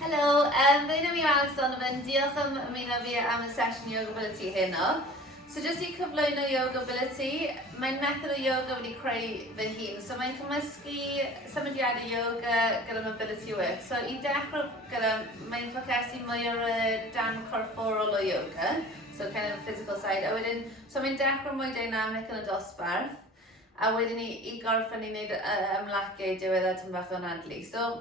Helo, fe yna fi Alex Donovan. Diolch am ymuno fi am y sesiwn Yoga Ability heno. So jyst i cyflwyno Yoga Ability, mae'n method o yoga wedi creu fy hun. So mae'n cymysgu symudiadau yoga gyda mobility work. So i dechrau gyda, mae'n ffocysu mwy ar y dan corfforol o yoga. So kind of physical side. A wedyn, so mae'n dechrau mwy dynamic yn y dosbarth. A wedyn i gorffen i wneud ymlaciau diwedd a tym bach o'n adlu. So,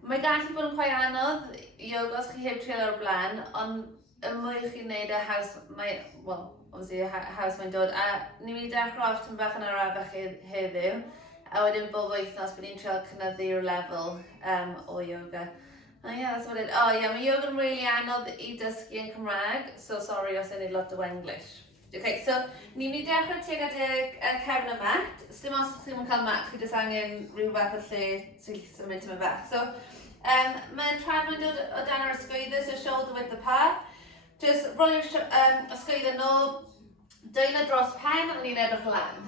mae gallu bod yn quite anodd yoga os chi heb trial o'r blaen, ond y mwy chi'n gwneud y haws mae'n dod. A ni'n mynd i dechrau off tym bach yn arafach heddiw, a wedyn bob wythnos bydd ni'n trial cynyddu'r lefel o yoga. That's what it. Mae yoga'n really anodd i dysgu yn Cymraeg, so sorry os I need lot o English. Okay, so ni'n mynd i dechrau tuag at cefn y mat. Os dim os chi'n cael mat, chi jyst angen rhyw fath o lle sy'n mynd tyma bach. So, mae'n trad mae'n dod o dan yr ysgwyddau, so shoulder width apart. Just roi'r ysgwyddau nôl, dwylo dros pen, a ni'n edrych lan.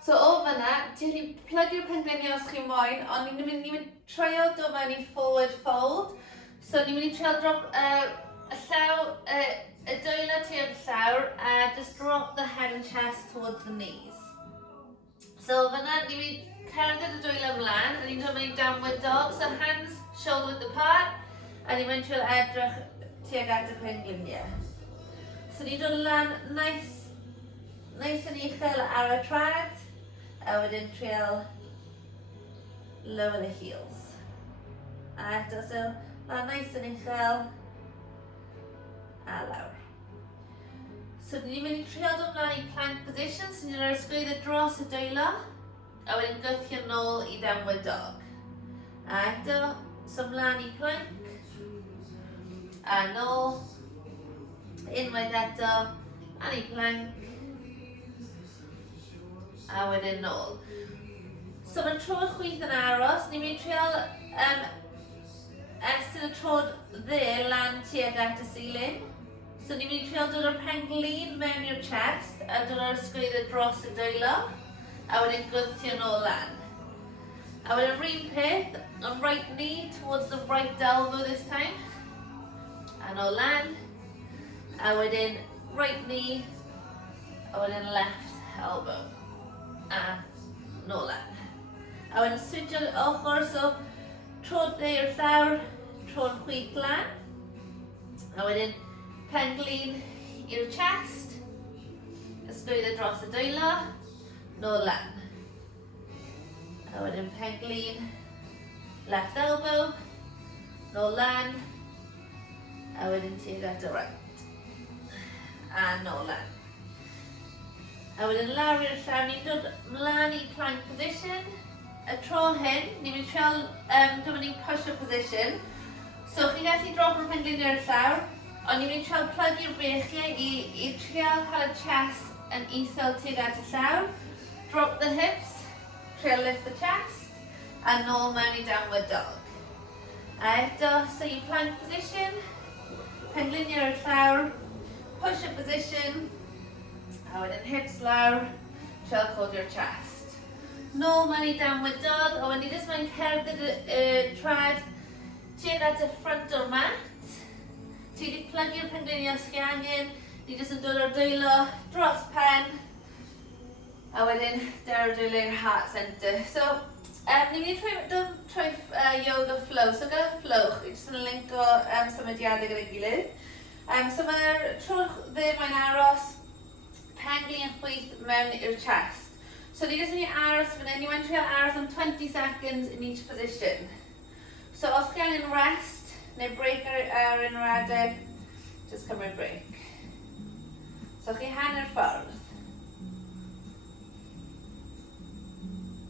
So o fyna, ti'n gallu plygio'r pengliniau os chi'n moyn, ond ni'n mynd trio dod mewn i forward fold. So ni'n mynd i trio drop y llaw, y dwylo tua'r llawr, a just drop the head and chest towards the knees. So fyna, ni'n mynd cerdded y dwylo ymlaen, a ni'n dod mewn i downward dog. So hands shoulder width apart, a ni'n mynd trio edrych tuag at y pengliniau. So ni'n dod lan nice yn uchel ar y trad, a wedyn trio lower the heels. A eto, so lan nice yn uchel, a lawr. So ni'n mynd i trio dod ymlaen i plank position, so ni'n rhoi ysgwyddau dros y dwylo, a wedyn gwthio nôl i downward dog. A eto, so ymlaen i plank, a nôl, unwaith eto, a ni plank, a wedyn nôl. So mae'n tro chwith yn aros, ni'n mynd i trio estyn y trod dde lan tuag at y ceiling. So ni'n mynd i trio dod o'r penglin mewn i'r chest a dod o'r ysgwyddau dros y dwylo, a wedyn gwthio nôl lan. A wedyn yr un peth, on right knee towards the right elbow this time. A nôl lan. A wedyn right knee, a wedyn left elbow. A nôl lan. A wedyn switch ochr, so trod dde i'r llawr, trod chwith lan. A wedyn penglin i'r chest, ysgwyddau dros y dwylo, nôl lan. A wedyn penglin, left elbow, nôl lan, a wedyn tuag at y right. A nôl lan. A wedyn lawr i'r llawr, ni'n dod mlaen i plank position. Y tro hyn, ni'n mynd trio dod yn push-up position. So chi'n gallu drop o'r penglin i'r llawr, ond ni'n mynd trio plygio'r brechiau i trio cael y chest yn isel tuag at y llawr. Drop the hips, trio lift the chest, a nôl mewn i downward dog. A eto, so i plank position, penglin i'r llawr, push-up position, a wedyn hips lawr, trio codio'r chest. Nôl mewn i downward dog, a wedyn jyst mae'n cerdded y trad tuag at y ffrant o'r mat. Ti wedi plygio'r pengliniau os chi angen, ni jyst yn dod o'r dwylo dros pen, a wedyn der o'r dwylo i'r heart centre. So, ni'n mynd i troi yoga flow. So gyda flow, chi jyst yn linko symudiadau gyda'i gilydd. So mae'r tro dde mae'n aros, penglin yn chwith mewn i'r chest. So ni jyst yn mynd i aros fan hyn, ni wedi trio aros am 20 seconds in each position. So os chi angen rest, neu break ar un radeg, just cymryd break. So chi hanner ffordd.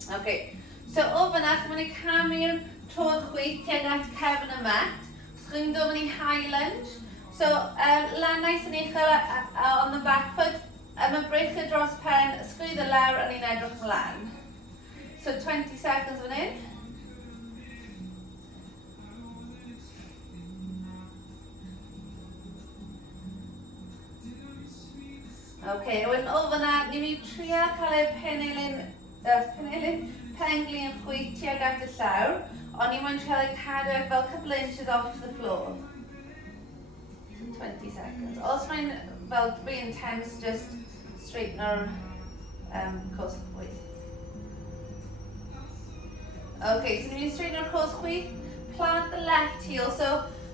Okay. So o fyna, chi'n mynd i camu'r trod chwith tuag at cefn y mat. So chi'n dod mynd i high lunge. So lan nice yn uchel on the back foot. Mae brechiau dros pen, ysgwydd y lawr a ni'n edrych mlaen. So 20 seconds fan hyn. Okay, a wedyn o fyna, ni'n mynd i trio cael ei penglin chwith tuag at y llawr, O'n i moyn trio cadw fel couple inches off the floor. 20 seconds. Os mae'n fel really intense, just straighten our cwrs chwith. Okay, so ni'n mynd i straighten our cwrs chwith, plant the left heel. So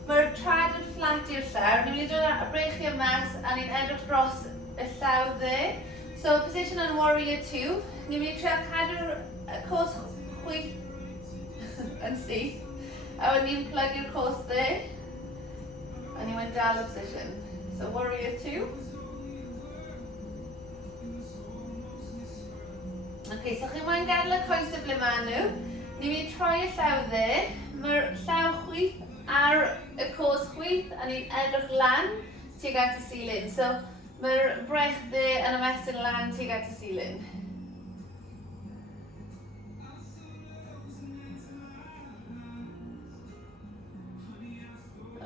mae'r trad yn flat i'r llawr. Ni'n mynd i dod a brechu mas a ni'n edrych dros y llaw dde. So position yn warrior 2. Ni'n mynd i trio cadw'r cwrs chwith yn syth. A wedyn ni'n plug i'r cwrs dde. And you went down the position. So warrior 2. Okay, so chi'n mwyn gadael y coes y ble maen nhw. Ni'n mynd i troi y llaw dde. Mae'r llaw chwith ar y cwrs chwith a ni'n edrych lan tuag at y ceiling. So mae'r brech dde yn ymestyn lan tuag at y ceiling.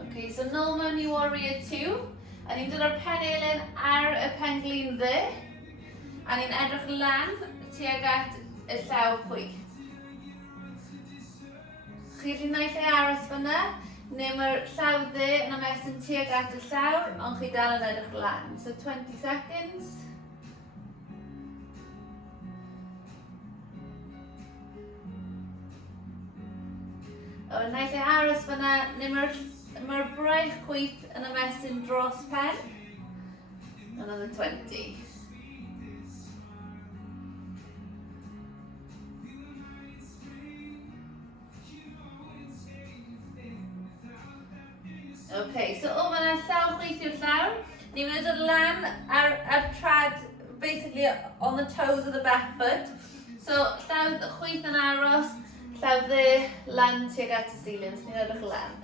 Okay, so nôl mewn i warrior 2, a ni'n dod o'r penelyn ar y penglin dde, a ni'n edrych lan tuag at y llaw chwith. Chi'n gallu naill ei aros fyna, neu mae'r llaw dde yn ymestyn tuag at y llawr, ond chi dal yn edrych lan. So 20 seconds. O, naill ei aros fyna, neu mae'r braich chwith yn ymestyn dros pen. Another 20. Okay, so o fyna llaw chwith i'r llawr. Ni'n mynd i dod lan ar trad, basically on the toes of the back foot. So llaw chwith yn aros, llaw dde lan tuag at y ceiling. So ni'n edrych lan.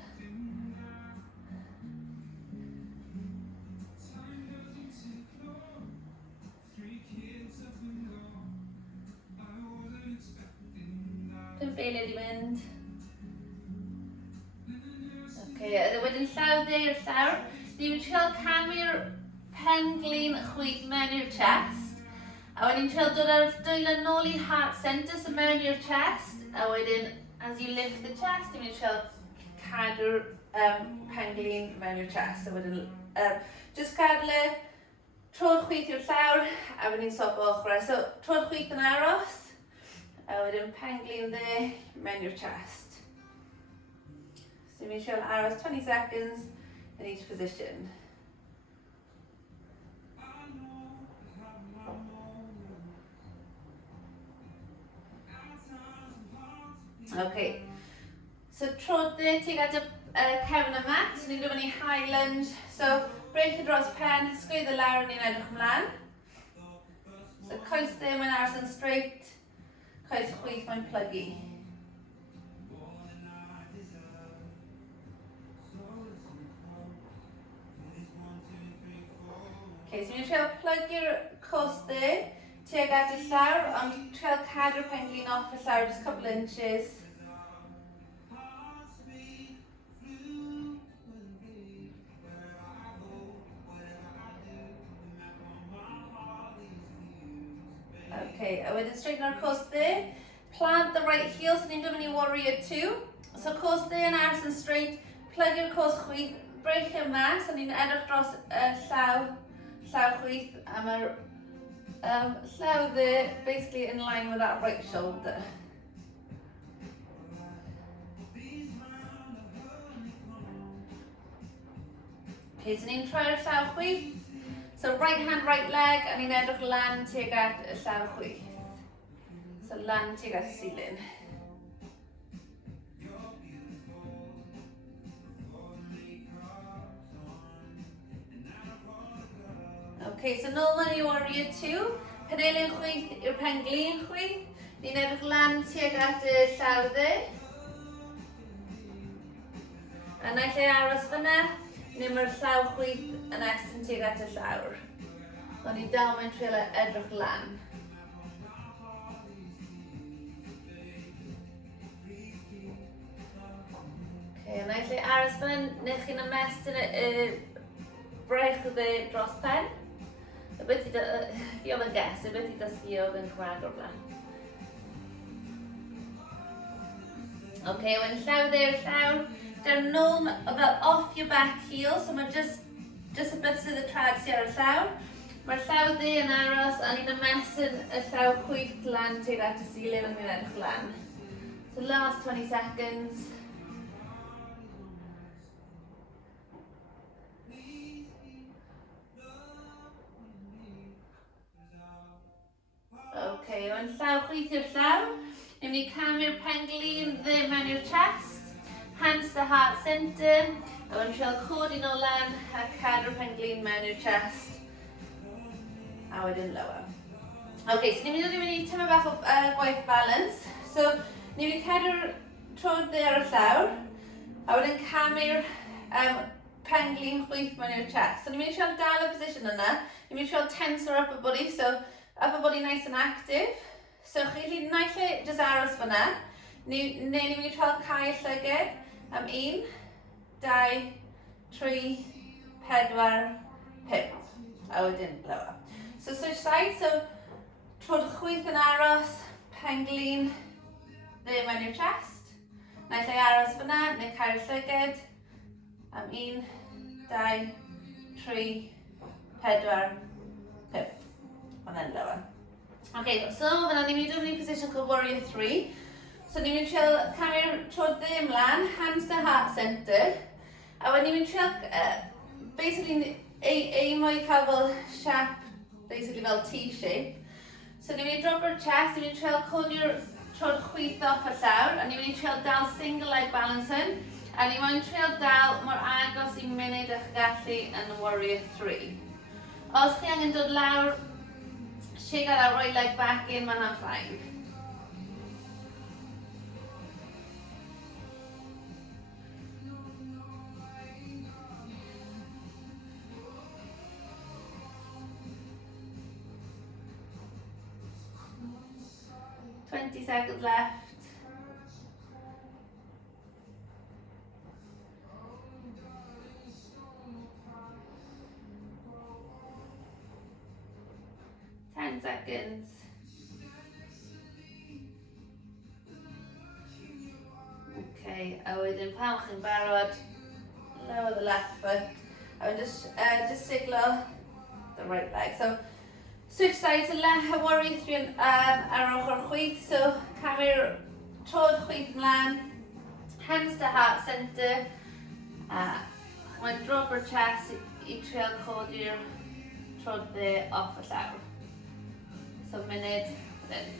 Eiliad i mynd. Okay, wedyn llaw dde i'r llawr. Ni'n trio camu'r penglin chwith mewn i'r chest. A wedyn trio dod ar dwylo nôl i heart centre, so mewn i'r chest. A wedyn, as you lift the chest, ni'n trio cadw'r penglin mewn i'r chest. So wedyn, just cadw tro'r chwith i'r llawr, a wedyn stop ochr. So, tro'r chwith yn aros. A wedyn penglin dde mewn i'r chest. So ni'n siarad aros 20 seconds in each position. Okay, so tro dde tuag at y cefn y mat, so ni'n dod fyny high lunge. So brech y dros pen, sgwydd y lawr ni'n edrych ymlaen. So coes dde mae'n aros yn straight. Coes chwith mae'n plygu. Okay, so ni'n trio plygu'r cwrs dde tuag at y llawr, ond trio cadw'r penglin off y llawr just a couple inches. Okay, a wedyn straighten our cwrs dde. Plant the right heel, so ni'n dod i warrior 2. So cwrs dde yn aros yn straight, plug i'r cwrs chwith, brech i'r mas, a ni'n edrych dros llaw chwith, a mae'r llaw dde basically in line with that right shoulder. Okay, so ni'n troi'r llaw chwith. So right hand, right leg, a ni'n edrych lan tuag at y llaw chwith. So lan tuag at y ceiling. Okay, so nôl mewn i warrior 2. Penelyn chwith yw'r penglin chwith. Ni'n edrych lan tuag at y llaw dde. A naill ei aros fyna, neu mae'r llaw chwith yn estyn tuag at y llawr. Ond ni dal mewn trio edrych lan. Okay, naill ei aros fyna, neu chi'n ymestyn y brech dde dros pen. Y beth i fi oedd yn ges, y beth i dysgu oedd yn Cymraeg o'r blaen. Okay, when llaw there, llaw. Down nôl fel off your back heel, so mae just y bit sydd y trad sydd ar y llaw. Mae'r llaw dde yn aros, a ni'n ymestyn y llaw chwith lan tuag at y ceiling yn mynd edrych lan. So last 20 seconds. Okay, when llaw chwith i'r llaw, ni'n mynd i camu'r pen-glin dde mewn i'r chest. Hands to heart centre, a wedyn siarad codi nôl lan a cadw'r pen-glin mewn i'r chest. A wedyn lower. Okay, so ni'n mynd i tymor bach o gwaith balance. So, ni'n mynd i cadw'r trod dde ar y llawr, a wedyn camu'r pen-glin chwith mewn i'r chest. So, ni'n mynd i siarad dal y position yna. Ni'n mynd i siarad tense o'r upper body, so upper body nice and active. So, chi chi naill e just aros fyna. Neu ni'n mynd i siarad cau y llyged. 1, 2, 3, 4, 5. A wedyn lower. So switch sides, so trod chwith yn aros, pen-glin dde mewn i'r chest. Naill ai aros fyna, neu cau'r llyged. 1, 2, 3, 4, 5. And then lower. Okay, so fyna ni'n mynd i position called Warrior 3. So ni'n mynd i camu'r trod dde ymlaen, hands to heart centre. A wedyn ni'n mynd i basically aim i cael fel sharp, basically fel T-shape. So ni'n mynd i drop our chest, ni'n mynd i codi'r trod chwith off y llawr, a ni'n mynd i dal single leg balance hyn. A ni'n mynd i dal mor agos i munud eich gallu yn Warrior 3. Os chi angen dod lawr, shake that right leg back in, mae hwnna'n fine. Seconds left. Seconds. Okay, a wedyn pan chi'n barod, lower the left foot, a wedyn just siglo the right leg. So switch sides to Warrior 3 ar ochr chwith, so camu'r trod chwith ymlaen, hands to heart centre, mae'n drop our chest i trial codi'r trod dde off y llawr. So munud, then.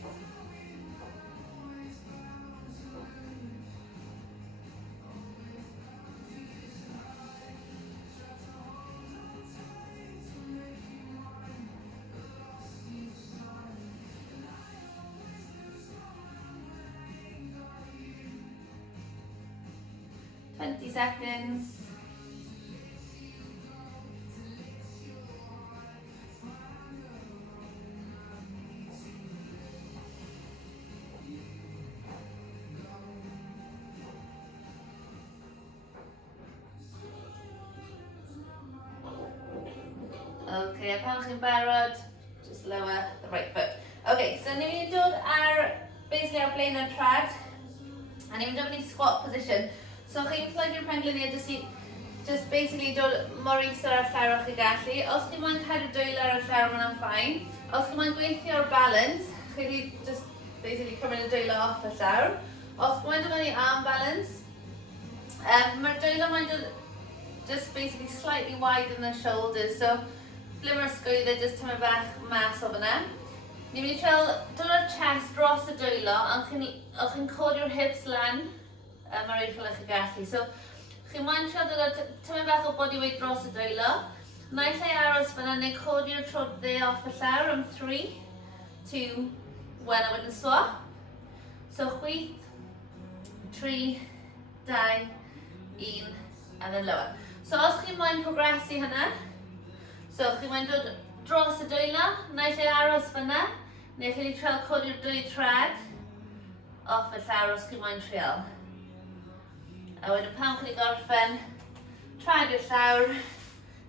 Seconds. Okay, pan chi'n barod, just lower the right foot. Okay, so ni'n mynd i dod basically ar blaen y trad, a ni'n mynd i squat position. So chi'n plug your pen-glin just basically dod mor isel ar llawr o'ch chi gallu. Os chi moyn cadw dwylo ar y llawr, mae'n fine. Os chi moyn gweithio o'r balance, chi di just basically cymryd y dwylo off y llawr. Os chi moyn dod i arm balance, mae'r dwylo moyn dod just basically slightly wide in the shoulders. So blimmer sgwydde just tymor bach mas o fyna. Ni'n mynd i dod o'r chest dros y dwylo, ond chi'n codi'r hips lan. Mae'r eich chi gallu. So, chi'n moyn dod o tymor bach o body weight dros y dwylo. Naill ai aros fyna neu codi'r trod dde off y llawr am 3, 2, 1 a wedyn swap. So chwith, 3, 2, 1 and then lower. So os chi'n moyn progressu hynna, so chi'n moyn dod dros y dwylo, naill ai aros fyna, neu chi'n trial codi'r dwy trad off y llawr os chi'n moyn trial. A wedyn pan chi'n gorffen, trad i'r llawr,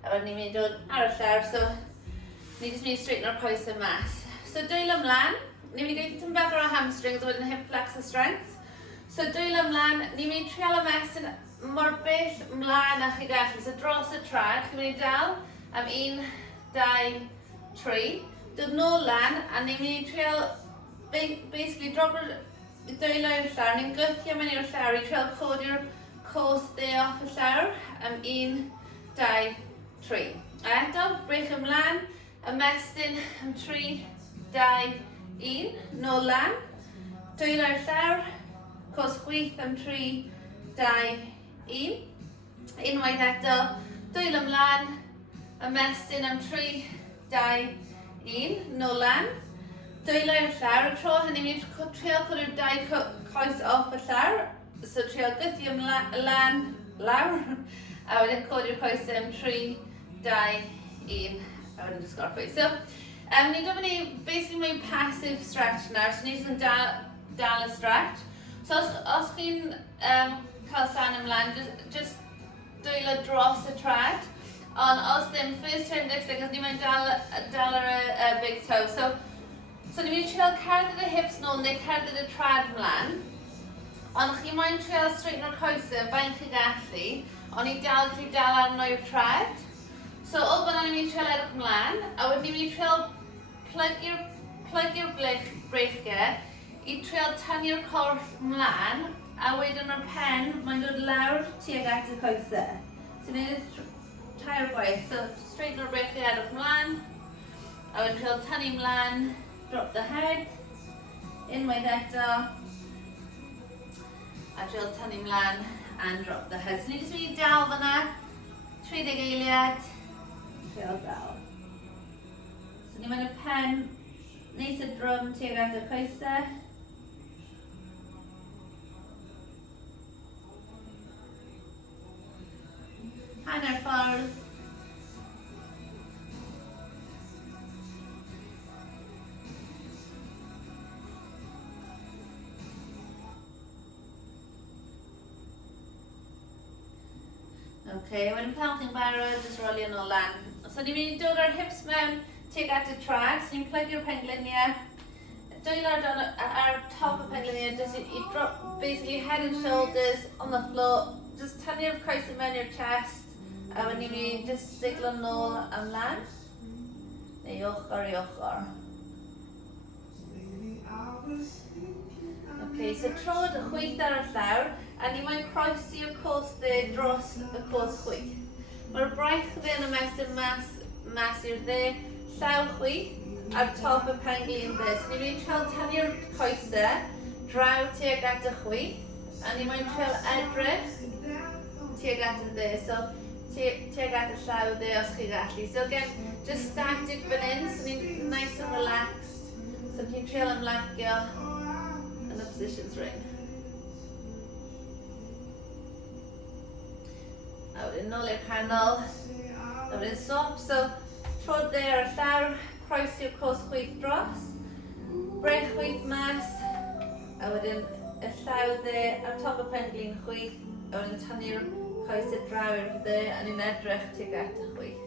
a wedyn ni'n mynd dod ar y llawr, so ni jyst mynd i straighten o'r coesau mas. So dwylo ymlaen, ni'n mynd i gweithio tyn bach o'r hamstrings a wedyn hip flexor strength. So dwylo ymlaen, ni'n mynd i trial ymestyn mor bell ymlaen a chi gallu. So dros y trad, chi'n mynd i dal am 1, 2, 3. Dod nôl lan a ni'n mynd i trial, basically drop y dwylo i'r llawr. Ni'n gythio mewn i'r llawr i trial codi'r cos dde off y llawr am 1, 2, 3. A eto, brech ymlaen, ymestyn am 3, 2, 1. Nôl lan, dwylo i'r llawr. Cos chwith am 3, 2, 1. Unwaith eto, dwylo ymlaen, ymestyn am 3, 2, 1. Nôl lan. Dwylo i'r llawr. Y tro hynny mynd i trial codi'r 2 coes off y llawr. So trial gythio lan, lawr. A wedyn codi'r coes am 3, 2, 1. A wedyn just gorffwy. So, ni'n dod i basically mwy passive stretch nawr. So ni'n dal y stretch. So os chi'n cael san ymlaen, just dwylo dros y trad. Ond os ddim, first turn dipstick, os ni'n mynd dal ar y big toe. So ni'n mynd i trial cerdded y hips nôl neu cerdded y trad ymlaen. Ond chi'n mynd i trial straighten o'r coesau, faint chi gallu. Ond ni'n dal arno'r trad. So o fyna ni'n mynd i trial edrych ymlaen. A wedyn ni'n mynd i trial plygio'r breichiau i trial tynnu'r corff ymlaen, a wedyn mae'r pen mae'n dod lawr tuag at y coesau. So ni'n gwneud tair gwaith. So straighten o'r breichiau edrych ymlaen, a wedyn trial tynnu ymlaen, drop the head, unwaith eto, a trial tynnu ymlaen, and drop the head. So ni'n just mynd i dal fyna, 30 eiliad, trial dal. So ni'n mynd y pen neis y drwm tuag at y coesau. Hanner ffordd. Okay, wedyn pan chi'n barod, jyst rolio nhw lan. So ni'n mynd i dod ar hips mewn tuag at y trad, so ni'n plygio'r pengliniau. Dwylo ar top y pengliniau, just i drop basically head and shoulders on the floor. Just tynnu'r coesau mewn i'r chest. A wedyn ni'n mynd i just siglo nôl ymlaen. Neu ochr i ochr. Okay, so trod y chwith ar y llawr, a ni mae'n croesi'r cos dde dros y cos chwith. Mae'r braich dde yn ymestyn mas i'r dde, llaw chwith ar top y penglin dde. So ni'n mynd i trial tynnu'r coesau draw tuag at y chwith, a ni mae'n trial edrych tuag at y dde. So tuag at y llaw dde os chi gallu. So again, just static fan hyn, so ni'n nice and relaxed. So chi'n trial ymlacio yn y positions ring. A wedyn nôl i'r canol, a wedyn stop. So trod dde ar y llawr, croesi'r cos chwith dros, brech chwith mas, a wedyn y llaw dde ar top y penglin chwith, a wedyn tynnu'r coesau draw i'r dde, a ni'n edrych tuag at y chwith.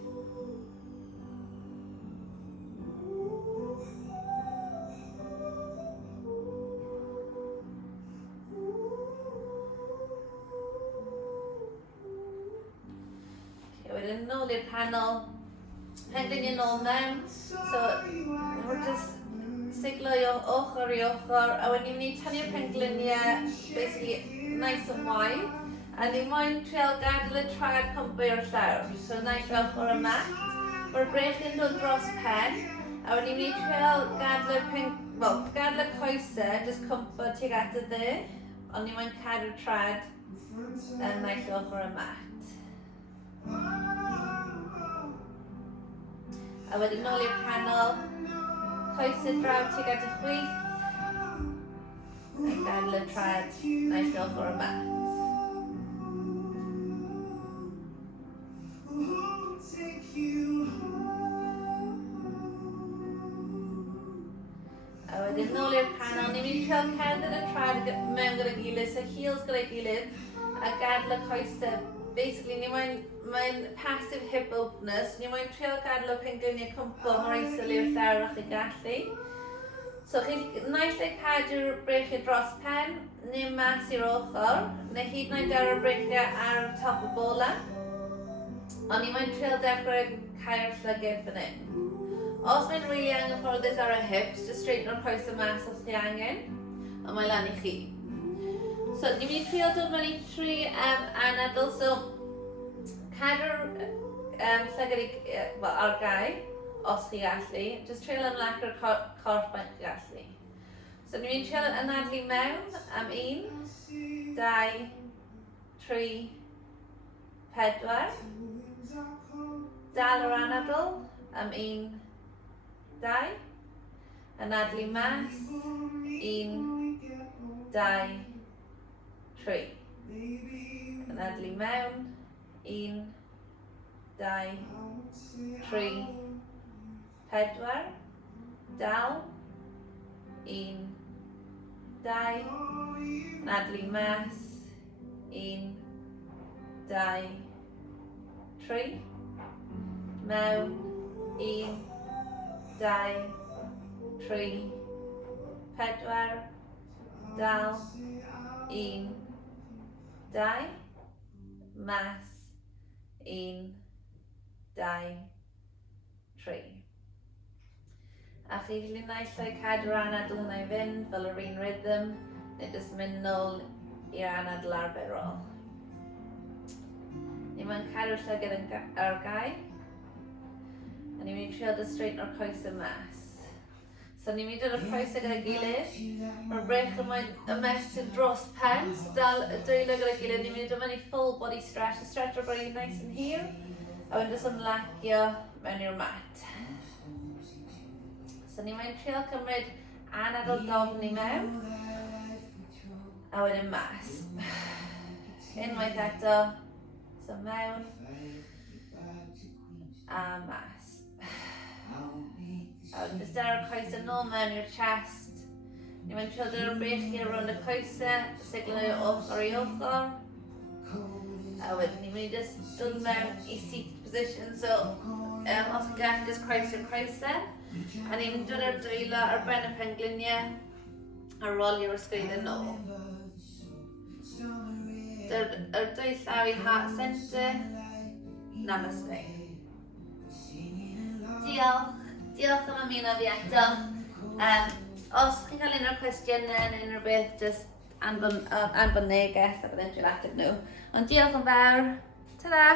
Wedyn nôl i'r canol, pengliniau nôl mewn, so we're just siglo i ochr i ochr, a wedyn ni'n mynd i tynnu'r pengliniau basically nice and wide, a ni'n moyn trial gadael y trad cwmpo i'r llawr, so nice ochr y mat. Mae'r brechi'n dod dros pen, a wedyn ni'n mynd i trial gadael y coesau, just cwmpo tuag at y dde, ond ni'n moyn cadw'r trad yn nice ochr y mat. A wedyn nôl i'r canol, coesau draw tuag at y chwith, a gadael y trad naill ochr y mat. A wedyn nôl i'r canol, ni'n mynd i trial cerdded y trad mewn gyda'i gilydd, so heels gyda'i gilydd, a gadael y coesau. Basically, ni mae'n passive hip openers. Ni mae'n trial gadael y pengliniau cwmpo mor isel i'r llawr o'ch chi gallu. So chi'n naill ei cadw'r breichiau dros pen, neu mas i'r ochr, neu hyd yn oed ar y breichiau ar top y bola. Ond ni mae'n trial dechrau cael llyged fan hyn. Os mae'n rili anghyfforddus ar y hips, just straighten o'r coes y mas os chi angen, ond mae lan i chi. So ni'n mynd i trial dod mewn i 3 anadl, so cadw'r llyged ar gau, os chi gallu, just trial ymlac o'r corff mae'n chi gallu. So ni'n mynd i trial anadlu mewn am 1, 2, 3, 4. Dal yr anadl am 1, 2. Anadlu mas, 1, 2, 3. Anadlu mewn, 1, 2, 3, 4. Dal, 1, 2. Anadlu mas, 1, 2, 3. Mewn, 1, 2, 3, 4. Dal, 1, 2. Mas, 1, 2, 3. A chi gallu naill ai cadw'r anadl hynna i fynd fel yr un rhythm, neu jyst mynd nôl i'r anadl arferol. Ni mae'n cadw'r llyged ar gau, a ni'n mynd i trio dy straighten o'r coesau mas. So ni'n mynd i'r coesau gyda'i gilydd, mae'r brech yn ymestyn dros pen, dal y dwylo gyda'i gilydd, ni'n mynd i dod mewn i full body stretch, y stretch o'r body nice and hir, a wedyn jyst ymlacio mewn i'r mat. So ni'n mynd i trio cymryd anadl dofn i mewn, a wedyn mas. Unwaith eto, so mewn, a mas. A wedyn jyst ar y coesau nôl mewn i'r chest. Ni'n mynd i trio dod o'r breichiau rownd y coesau, seiglo i ochr i ochr. A wedyn ni'n mynd i jyst dod mewn i seat position, so os yn gallu jyst croesi'r coesau. A ni'n mynd dod o'r dwylo ar ben y pengliniau a rolio'r ysgwydd yn ôl. Yr dwy llaw i heart centre. Namaste. Diolch am ymuno fi eto. Os chi'n cael unrhyw cwestiynau neu unrhyw beth, just anfon neges a byddai'n trio ateb nhw. Ond diolch yn fawr. Ta-da!